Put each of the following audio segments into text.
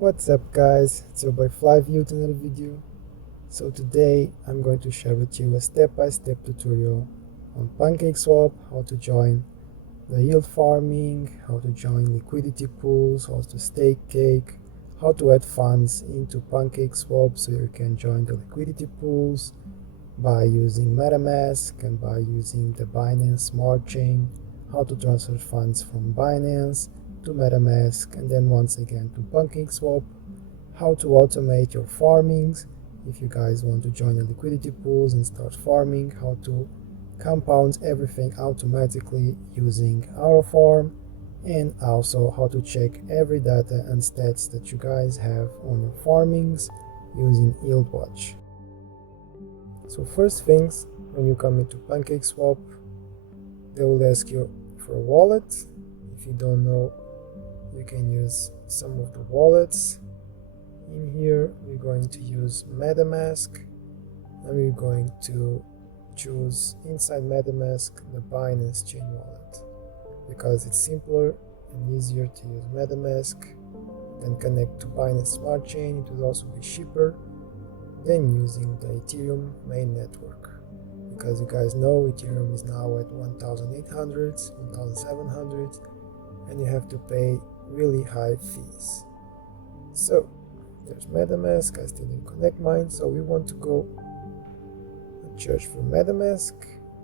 What's up guys, it's your boy fly.view with another video. So today I'm going to share with you a step-by-step tutorial on Pancakeswap, how to join the yield farming, how to join liquidity pools, how to stake cake, how to add funds into Pancakeswap so you can join the liquidity pools by using Metamask and by using the Binance Smart Chain, how to transfer funds from Binance to Metamask and then once again to Pancakeswap, how to automate your farmings if you guys want to join the liquidity pools and start farming, how to compound everything automatically using Autofarm, and also how to check every data and stats that you guys have on your farmings using Yieldwatch. So first things, when you come into Pancakeswap, they will ask you for a wallet. If you don't know, you can use some of the wallets. In here, we're going to use Metamask, and we're going to choose inside Metamask the Binance Chain wallet because it's simpler and easier to use Metamask than connect to Binance Smart Chain. It will also be cheaper than using the Ethereum main network, because you guys know Ethereum is now at 1,800, 1,700, and you have to pay really high fees. So there's Metamask. I still didn't connect mine, so we want to go and search for Metamask,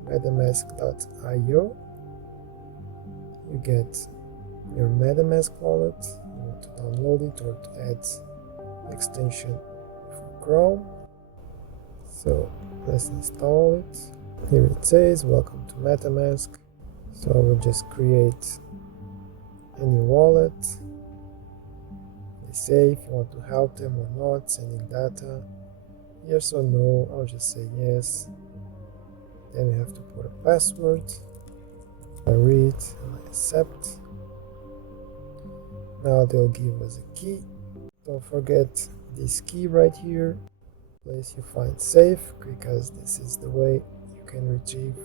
metamask.io. You get your Metamask wallet. You want to download it or to add extension for Chrome. So let's install it. Here it says welcome to Metamask. So I will just create a new wallet. They say if you want to help them or not, sending data, yes or no. I'll just say yes. Then we have to put a password. I read and I accept. Now they'll give us a key. Don't forget this key right here. Place you find safe, because this is the way you can retrieve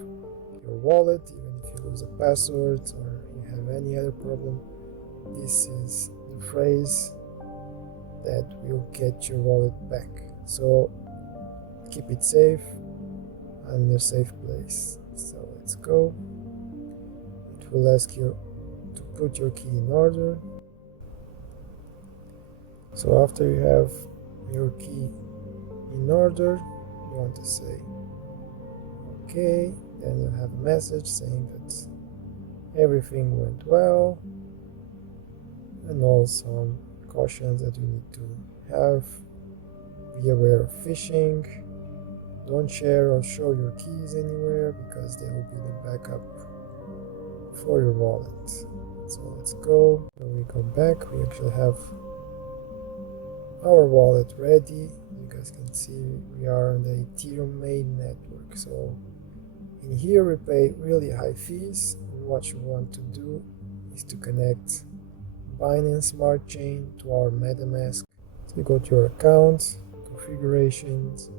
your wallet even if you lose a password or you have any other problem. This is the phrase that will get your wallet back. So keep it safe and in a safe place. So let's go. It will ask you to put your key in order. So after you have your key in order, you want to say okay, then you have a message saying that everything went well, and also cautions that you need to have. Be aware of phishing. Don't share or show your keys anywhere, because they will be the backup for your wallet. So let's go. When we go back, we actually have our wallet ready. You guys can see we are on the Ethereum main network. So in here we pay really high fees, and what you want to do is to connect Binance Smart Chain to our Metamask. So you go to your account, configurations,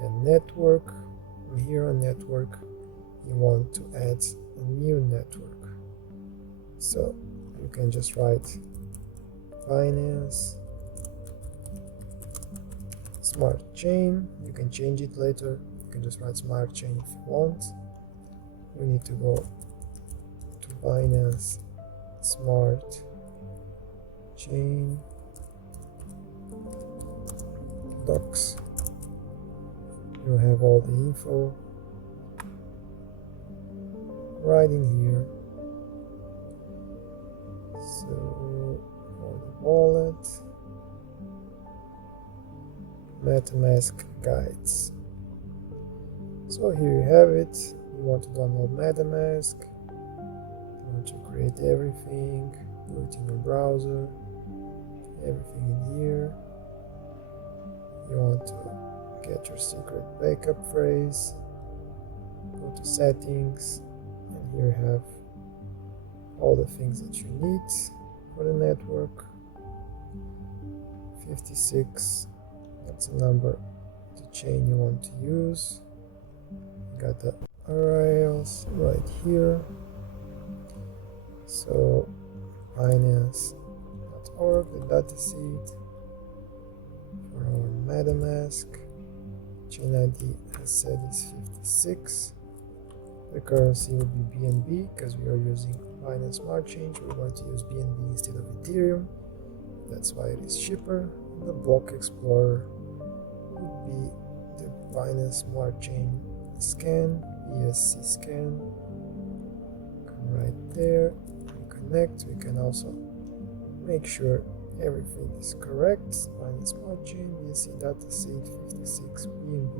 then network, and here on network you want to add a new network. So you can just write Binance Smart Chain. You can change it later. You can just write Smart Chain if you want. We need to go to Binance Smart Chain docs. You'll have all the info right in here. So for the wallet, Metamask guides. So here you have it. You want to download Metamask. You want to create everything, put it in your browser, everything in here. You want to get your secret backup phrase, go to settings, and here you have all the things that you need for the network. 56, that's the number, the chain you want to use. You got the URLs right here. So Binance Binance.org, the dataset for our Metamask. Chain ID, as said, is 56. The currency will be BNB because we are using Binance Smart Chain. We're going to use BNB instead of Ethereum. That's why it is cheaper. The block explorer would be the Binance Smart Chain scan, BSC scan. Come right there. We connect. We can also make sure everything is correct. Binance Smart Chain, BSC dataset 56, BNB,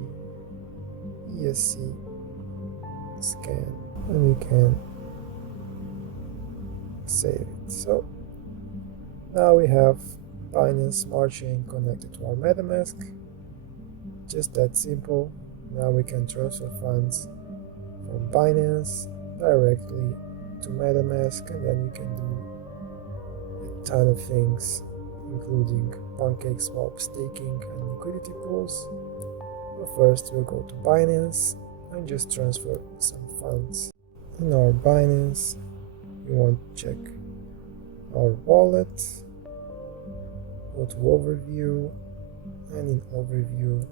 BSC scan, and we can save it. So now we have Binance Smart Chain connected to our Metamask. Just that simple. Now we can transfer funds from Binance directly to Metamask, and then you can do a ton of things, including Pancakeswap staking and liquidity pools. But first we'll go to Binance and just transfer some funds. In our Binance, we want to check our wallet, go to overview, and in overview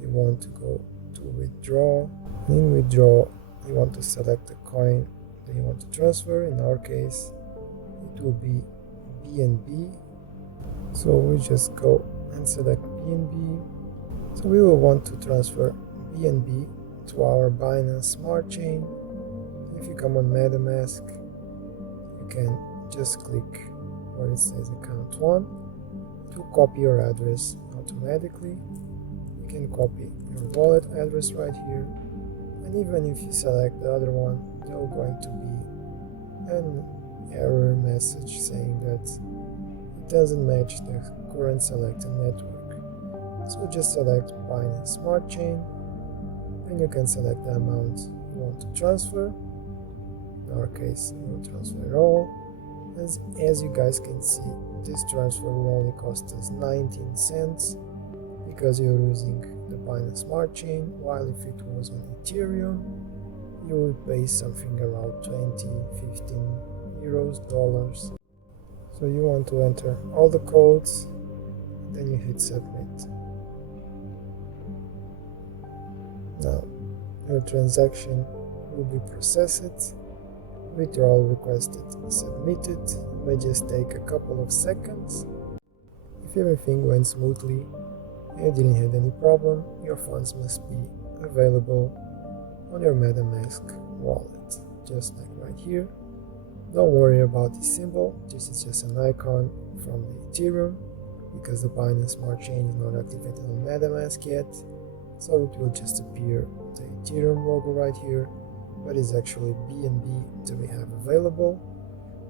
you want to go to withdraw. In withdraw you want to select the coin that you want to transfer. In our case it will be BNB, so we just go and select BNB. So we will want to transfer BNB to our Binance Smart Chain. If you come on Metamask, you can just click where it says account 1 to copy your address automatically. You can copy your wallet address right here, and even if you select the other one, there's going to be an error message saying that it doesn't match the current selected network. So just select Binance Smart Chain, and you can select the amount you want to transfer. In our case, we'll transfer it all. As you guys can see, this transfer will only cost us 19 cents because you're using the Binance Smart Chain, while if it was on Ethereum, you would pay something around 20, 15 euros, dollars. So you want to enter all the codes, then you hit submit. Now your transaction will be processed, withdrawal requested submitted. It may just take a couple of seconds. If everything went smoothly and you didn't have any problem, your funds must be available on your Metamask wallet, just like right here. Don't worry about this symbol, this is just an icon from the Ethereum because the Binance Smart Chain is not activated on Metamask yet, so it will just appear the Ethereum logo right here, but it's actually BNB that we have available.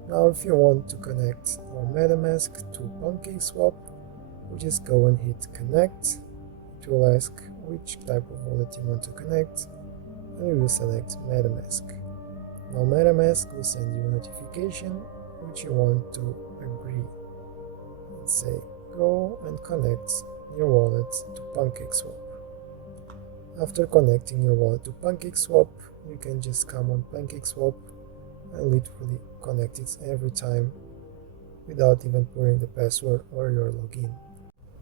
Now if you want to connect our Metamask to Pancakeswap, we just go and hit connect. It will ask which type of wallet you want to connect, and we will select Metamask. Now Metamask will send you a notification which you want to agree. Let's say go and connect your wallet to Pancakeswap. After connecting your wallet to Pancakeswap, you can just come on Pancakeswap and literally connect it every time without even putting the password or your login.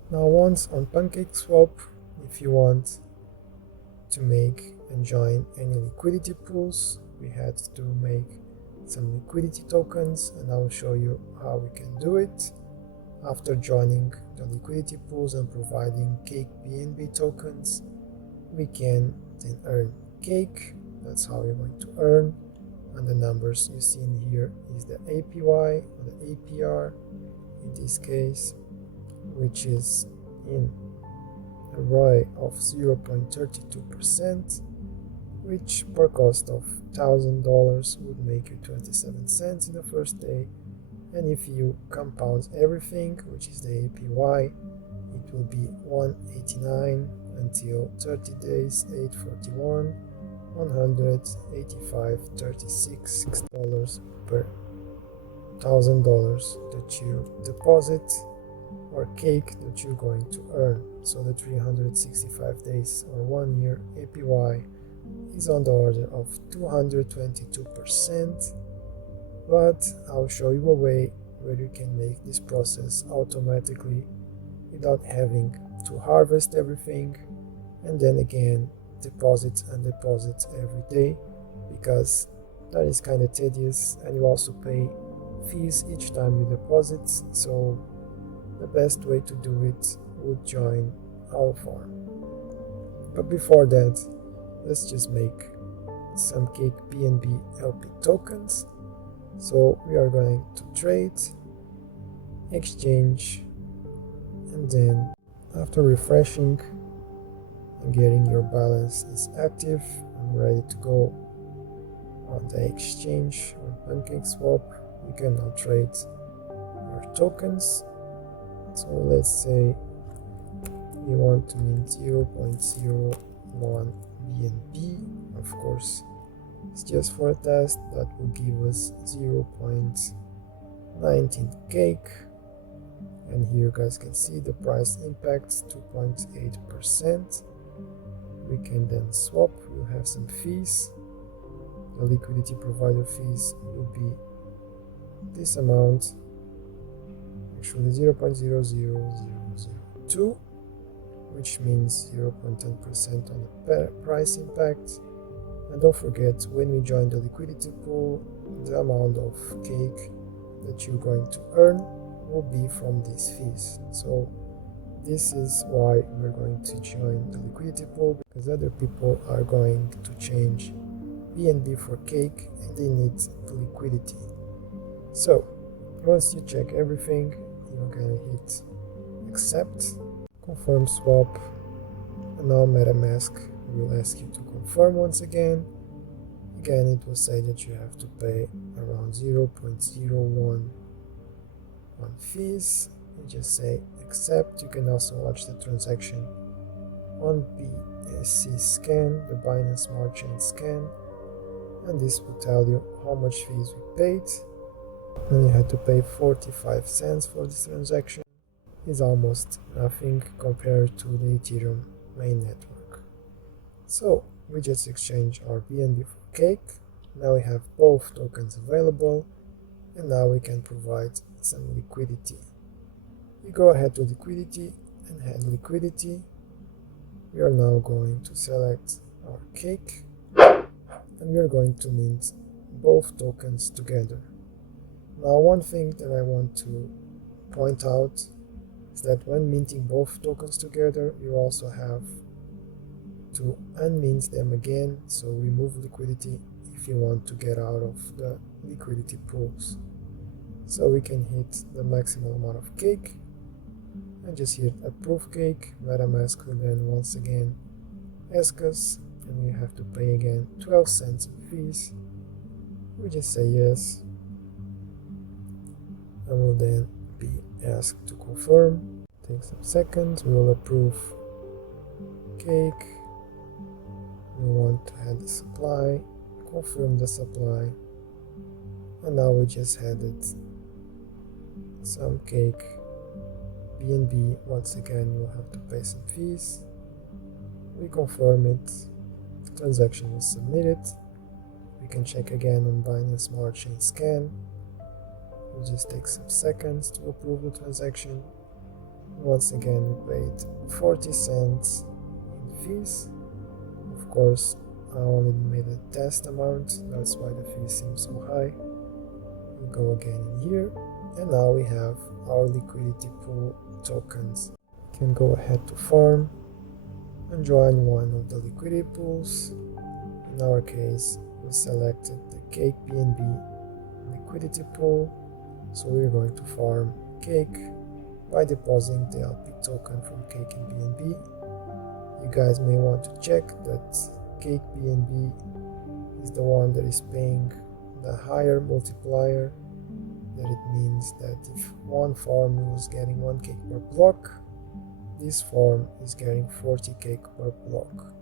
Now once on Pancakeswap, if you want to make and join any liquidity pools, we had to make some liquidity tokens, and I will show you how we can do it. After joining the liquidity pools and providing cake BNB tokens, we can then earn cake. That's how we're going to earn, and the numbers you see in here is the APY or the APR in this case, which is in a ROI of 0.32%, which per cost of $1,000 would make you 27 cents in the first day, and if you compound everything, which is the APY, it will be 189 until 30 days, 841, $185.36 per $1,000 that you deposit or cake that you're going to earn. So the 365 days or 1 year APY is on the order of 222%, but I'll show you a way where you can make this process automatically without having to harvest everything and then again deposit and deposit every day, because that is kind of tedious, and you also pay fees each time you deposit. So the best way to do it would join our farm. But before that, let's just make some Cake BNB LP tokens. So we are going to trade, exchange, and then after refreshing and getting your balance is active and ready to go on the exchange on PancakeSwap, you can now trade your tokens. So let's say you want to mint 0.01 BNB. Of course, it's just for a test. That will give us 0.19 cake, and here you guys can see the price impacts 2.8%. We can then swap. We'll have some fees. The liquidity provider fees will be this amount, actually 0.00002, which means 0.10% on the price impact. And don't forget, when we join the liquidity pool, the amount of cake that you're going to earn will be from these fees. So this is why we're going to join the liquidity pool, because other people are going to change BNB for cake and they need the liquidity. So once you check everything, you're gonna hit accept, confirm swap, and now Metamask will ask you to confirm once again. Again, it will say that you have to pay around 0.01 on fees. You just say accept. You can also watch the transaction on BSC scan, the Binance Smart Chain scan, and this will tell you how much fees we paid. And you had to pay 45 cents for this transaction. It's almost nothing compared to the Ethereum main network. So we just exchange our BNB for cake. Now we have both tokens available, and now we can provide some liquidity. We go ahead to liquidity and add liquidity. We are now going to select our cake, and we are going to mint both tokens together. Now, one thing that I want to point out is that when minting both tokens together, you also have to unmint them again, so remove liquidity if you want to get out of the liquidity pools. So we can hit the maximum amount of cake and just hit approve cake. Metamask will then once again ask us, and we have to pay again 12 cents in fees. We just say yes, and will then be asked to confirm. Take some seconds. We will approve cake. We want to add the supply, confirm the supply, and now we just added some cake BNB. Once again, you'll have to pay some fees. We confirm it. The transaction was submitted. We can check again on Binance Smart Chain scan. We'll just take some seconds to approve the transaction. Once again, we paid 40 cents in fees. Of course, I only made a test amount, that's why the fee seems so high. We'll go again in here, and now we have our liquidity pool tokens. We can go ahead to farm and join one of the liquidity pools. In our case, we selected the Cake BNB liquidity pool, so we're going to farm Cake by depositing the LP token from Cake and BNB. You guys may want to check that Cake BNB is the one that is paying the higher multiplier. That it means that if one farm was getting 1 cake per block, this farm is getting 40 cake per block.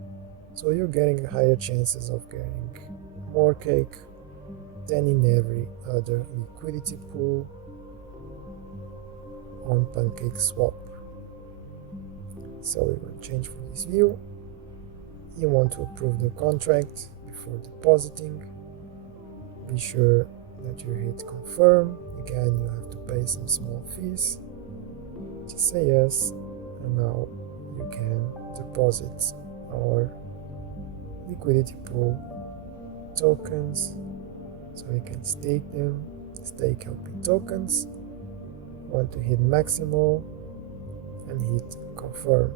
So you're getting higher chances of getting more cake than in every other liquidity pool on PancakeSwap. So we're going to change for this view. You want to approve the contract before depositing. Be sure that you hit confirm. again you have to pay some small fees. Just say yes, and now you can deposit our liquidity pool tokens, so you can stake them, stake LP tokens. Want to hit maximal and hit confirm.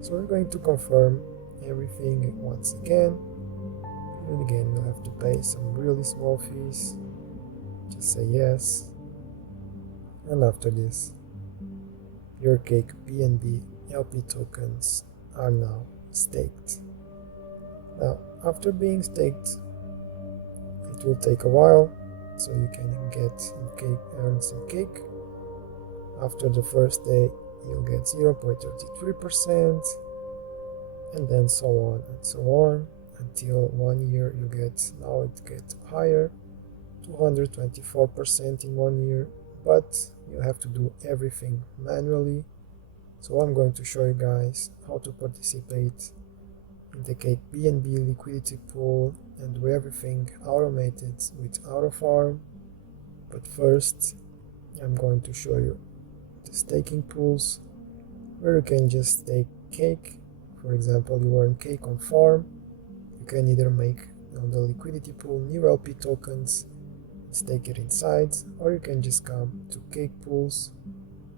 So we're going to confirm everything once again, and again you'll have to pay some really small fees. Just say yes, and after this your cake BNB LP tokens are now staked. Now after being staked, it will take a while, so you can earn some cake. After the first day you'll get 0.33%, and then so on and so on until 1 year you get, now it gets higher, 224% in 1 year, but you have to do everything manually. So I'm going to show you guys how to participate in the Cake BNB liquidity pool and do everything automated with Autofarm. But first I'm going to show you the staking pools where you can just stake cake. For example, you earn cake on farm, you can either make on the liquidity pool new LP tokens, stake it inside, or you can just come to cake pools,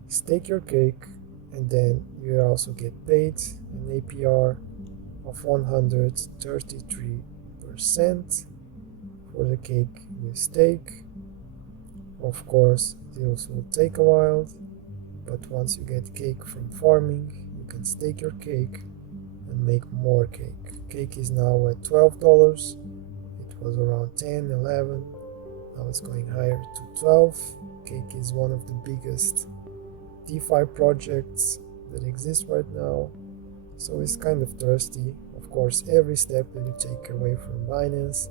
stake your cake, and then you also get paid an APR of 133% for the cake you stake. Of course, this will take a while, but once you get cake from farming, you can stake your cake and make more cake. Cake is now at $12. It was around 10, 11. Now it's going higher to 12. Cake is one of the biggest DeFi projects that exist right now, so it's kind of thirsty. Of course, every step that you take away from Binance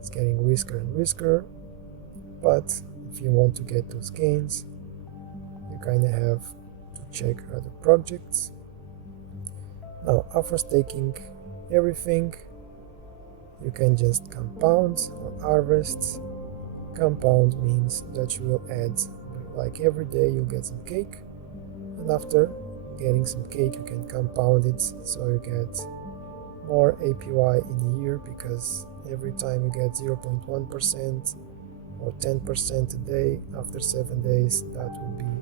is getting riskier and riskier, but if you want to get those gains, you kind of have to check other projects. Now, after staking everything, you can just compound or harvest. Compound means that you will add, like every day you'll get some cake, and after getting some cake you can compound it, so you get more APY in a year, because every time you get 0.1% or 10% a day, after 7 days that would be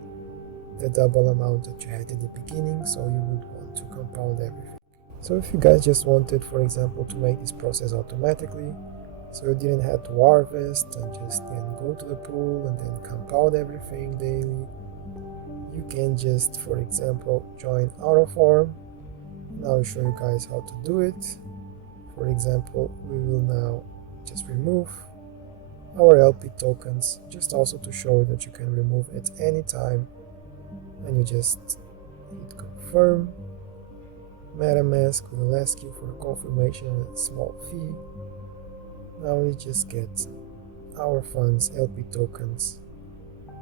the double amount that you had in the beginning, so you would want to compound everything. So if you guys just wanted, for example, to make this process automatically, so you didn't have to harvest and just then go to the pool and then compound everything daily, you can just, for example, join Autofarm. Now I'll show you guys how to do it. For example, we will now just remove our LP tokens, just also to show you that you can remove at any time, and you just hit confirm. Metamask will ask you for a confirmation and a small fee. Now we just get our funds, LP tokens,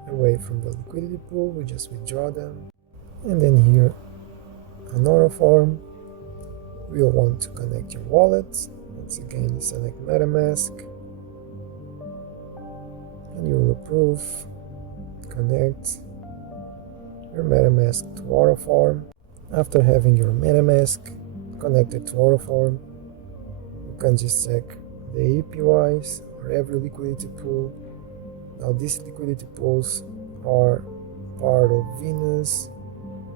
away from the liquidity pool. We just withdraw them, and then here on Autofarm we'll want to connect your wallet. Once again, you select Metamask and you will approve, connect your Metamask to Autofarm. After having your Metamask connected to Autofarm, you can just check the APYs or every liquidity pool. Now these liquidity pools are part of Venus,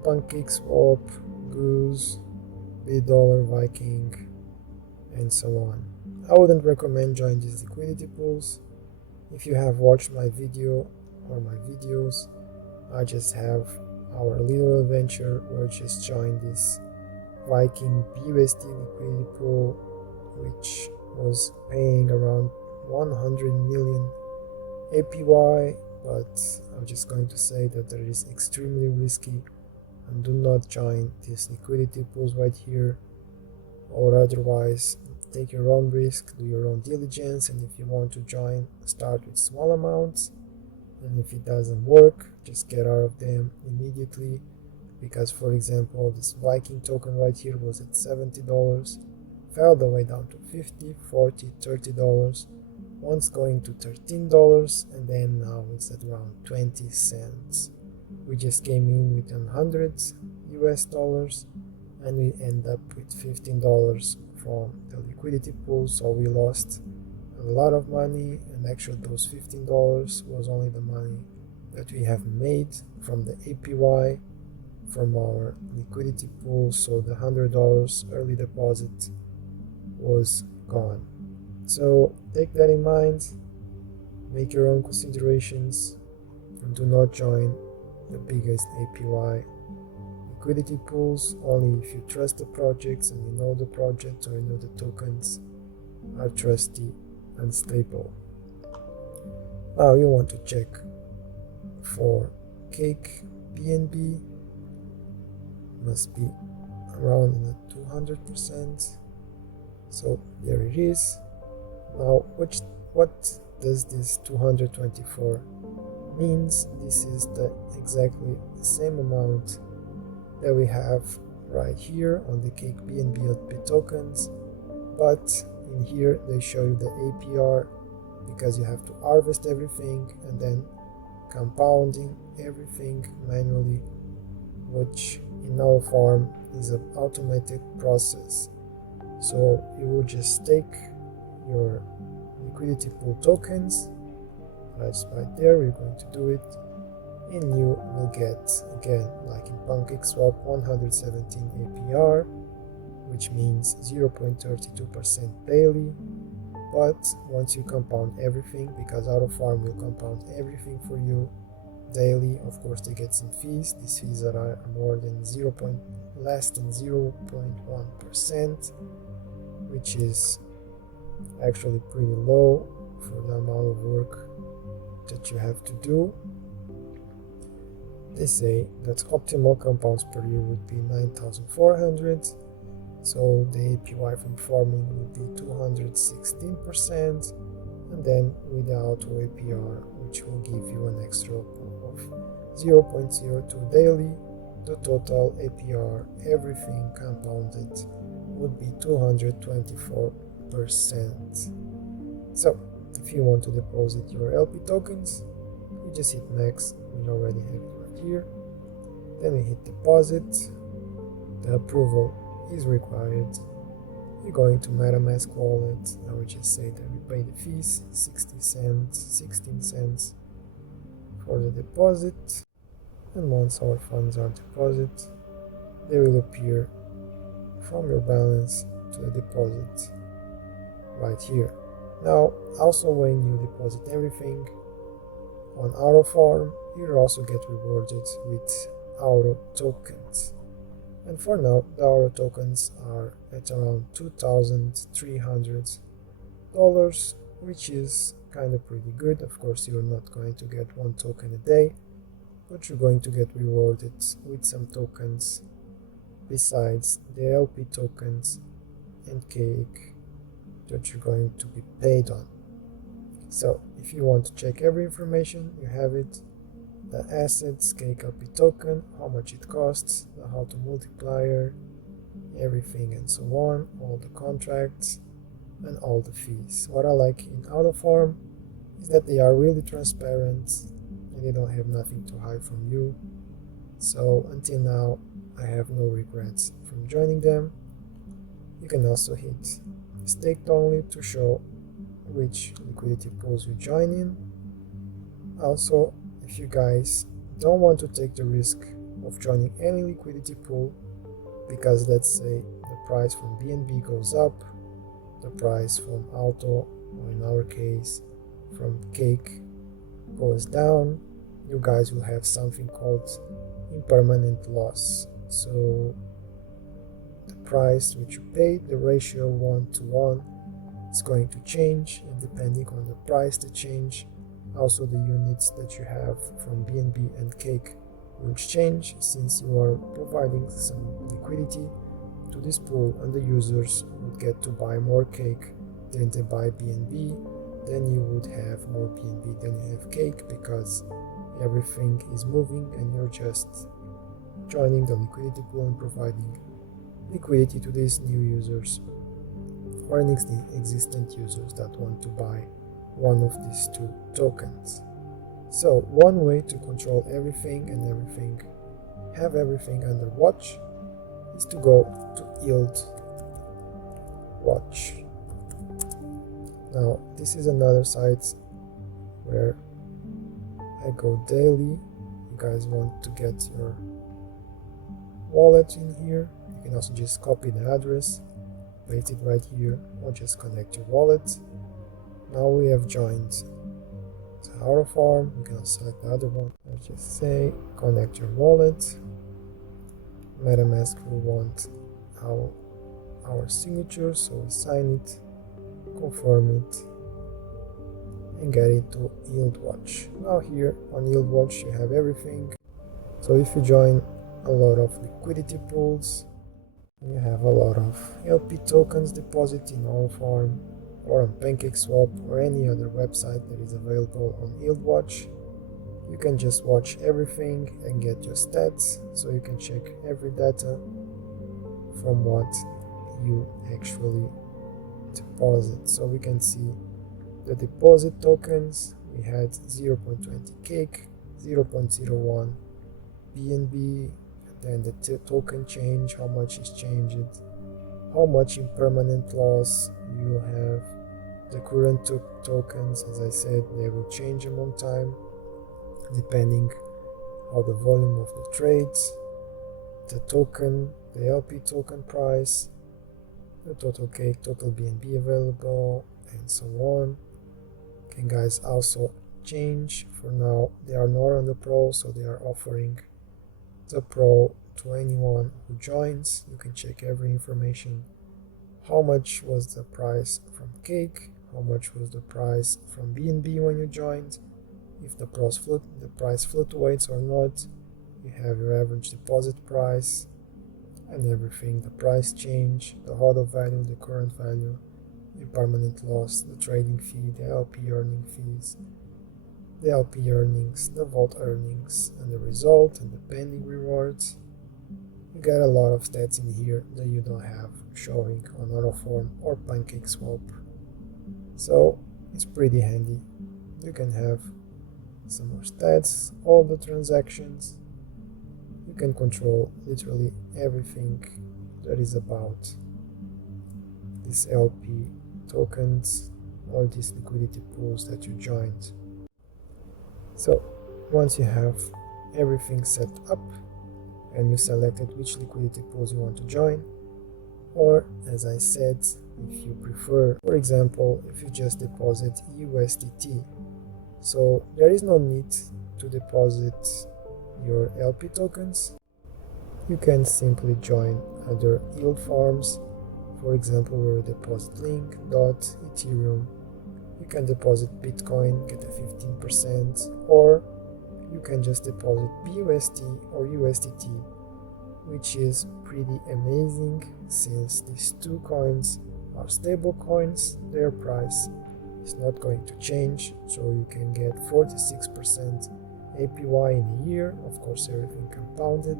Pancakeswap, Goose, $, Viking, and so on. I wouldn't recommend joining these liquidity pools. If you have watched my video or my videos, I just have our little adventure where I just joined this Viking BUSD liquidity pool, which was paying around 100 million APY, but I'm just going to say that it is extremely risky, and do not join these liquidity pools right here, or otherwise take your own risk, do your own diligence, and if you want to join, start with small amounts, and if it doesn't work, just get out of them immediately, because for example this Viking token right here was at $70, fell the way down to $50, $40, $30, once going to $13, and then now it's at around 20 cents. We just came in with $100 and we end up with $15 from the liquidity pool, so we lost a lot of money. And actually those $15 was only the money that we have made from the APY from our liquidity pool, so the $100 early deposit was gone. So take that in mind, make your own considerations, and do not join the biggest APY liquidity pools. Only if you trust the projects and you know the project, or you know the tokens are trusty and stable. Now you want to check for Cake BNB, must be around in the 200%. So there it is. Now what does this 224 means? This is exactly the same amount that we have right here on the Cake BNB LP tokens, but in here they show you the APR because you have to harvest everything and then compounding everything manually, which in our farm is an automated process. So you will just stake your liquidity pool tokens right there. We're going to do it, and you will get, again, like in Pancakeswap, 117 APR, which means 0.32% daily. But once you compound everything, because Autofarm will compound everything for you daily, of course they get some fees. These fees are more than less than 0.1%, which is actually pretty low for the amount of work that you have to do. They say that optimal compounds per year would be 9,400, so the APY from farming would be 216%, and then with the auto APR, which will give you an extra of 0.02 daily, the total APR, everything compounded, would be 224%. So if you want to deposit your LP tokens, you just hit next. We already have it right here. Then we hit deposit. The approval is required. You're going to Metamask wallet. I will just say that we pay the fees, 16 cents for the deposit. And once our funds are deposited, they will appear from your balance to the deposit right here. Now, also when you deposit everything on Autofarm, you also get rewarded with Auto tokens. And for now, the Auto tokens are at around $2,300, which is kind of pretty good. Of course, you're not going to get one token a day, but you're going to get rewarded with some tokens besides the LP tokens and Cake that you're going to be paid on. So if you want to check every information, you have it: the assets, Cake LP token, how much it costs, the how to multiplier, everything and so on, all the contracts and all the fees. What I like in Autofarm is that they are really transparent and they don't have nothing to hide from you. So until now, I have no regrets from joining them. You can also hit staked only to show which liquidity pools you join in. Also, if you guys don't want to take the risk of joining any liquidity pool, because let's say the price from BNB goes up, the price from Auto, or in our case from Cake, goes down, you guys will have something called impermanent loss. So the price which you paid, the ratio 1-to-1, is going to change, and depending on the price that change, also the units that you have from BNB and Cake will change, since you are providing some liquidity to this pool, and the users would get to buy more Cake than they buy BNB. Then you would have more BNB than you have Cake, because everything is moving and you're just joining the liquidity pool and providing liquidity to these new users or existing users that want to buy one of these two tokens. So one way to control everything and have everything under watch is to go to Yieldwatch. Now this is another site where I go daily. You guys want to get your wallet in here, you can also just copy the address, paste it right here, or just connect your wallet. Now we have joined the Autofarm. You can also select the other one. Let's just say connect your wallet. Metamask will want our signature, so we sign it, confirm it, and get it to Yieldwatch. Now here on Yieldwatch you have everything. So if you join a lot of liquidity pools, you have a lot of LP tokens deposited in Autofarm or on Pancakeswap or any other website that is available on Yieldwatch. You can just watch everything and get your stats, so you can check every data from what you actually deposit. So we can see the deposit tokens. We had 0.20 cake, 0.01 BNB, then the token change, how much is changed, how much in permanent loss you have. The current tokens, as I said, they will change among time depending on the volume of the trades, the token, the LP token price, the total cake, total BNB available, and so on. Can guys also change. For now they are not on the Pro, so they are offering the Pro to anyone who joins. You can check every information. How much was the price from cake, how much was the price from BNB when you joined, if the price fluctuates or not. You have your average deposit price and everything, the price change, the hodl value, the current value, the permanent loss, the trading fee, the LP earning fees, the LP earnings, the vault earnings, and the result and the pending rewards. You get a lot of stats in here that you don't have showing on Autofarm or Pancakeswap. So it's pretty handy. You can have some more stats, all the transactions. You can control literally everything that is about these LP tokens or these liquidity pools that you joined. So once you have everything set up and you selected which liquidity pools you want to join, or as I said, if you prefer, for example, if you just deposit USDT, so there is no need to deposit your LP tokens. You can simply join other yield farms. For example, where you deposit Link, Dot, Ethereum. You can deposit Bitcoin, get a 15%, or you can just deposit BUSD or USDT, which is pretty amazing since these two coins are stable coins. Their price is not going to change, so you can get 46% APY in a year, of course everything compounded,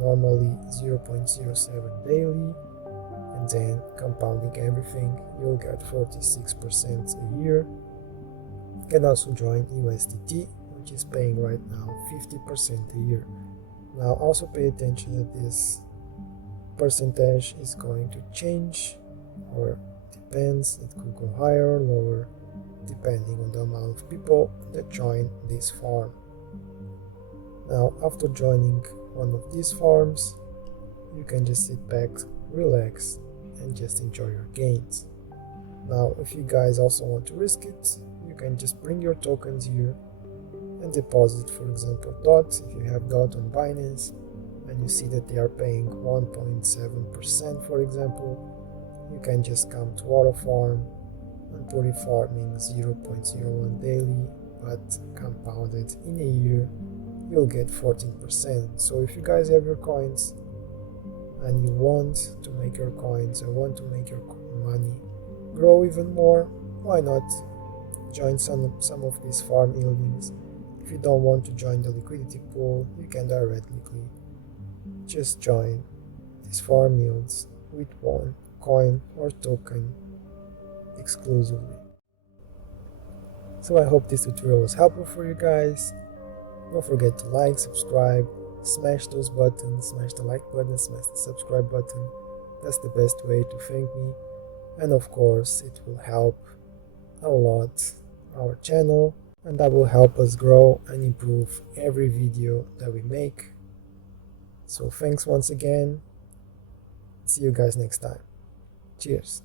normally 0.07 daily, and then compounding everything you'll get 46% a year. You can also join USDT, which is paying right now 50% a year. Now also pay attention that this percentage is going to change, or depends, it could go higher or lower depending on the amount of people that join this farm. Now after joining one of these farms, you can just sit back, relax, and just enjoy your gains. Now if you guys also want to risk it, you can just bring your tokens here and deposit, for example, DOT. If you have DOT on Binance and you see that they are paying 1.7%, for example, you can just come to Autofarm and put it farming 0.01 daily, but compounded in a year you'll get 14%. So if you guys have your coins and you want to make your coins or want to make your money grow even more, why not join some of these farm yieldings? If you don't want to join the liquidity pool, you can directly just join these farm yields with one coin or token exclusively. So I hope this tutorial was helpful for you guys. Don't forget to like, subscribe, smash those buttons, smash the like button, smash the subscribe button. That's the best way to thank me. And of course, it will help a lot our channel, and that will help us grow and improve every video that we make. So thanks once again. See you guys next time. Cheers.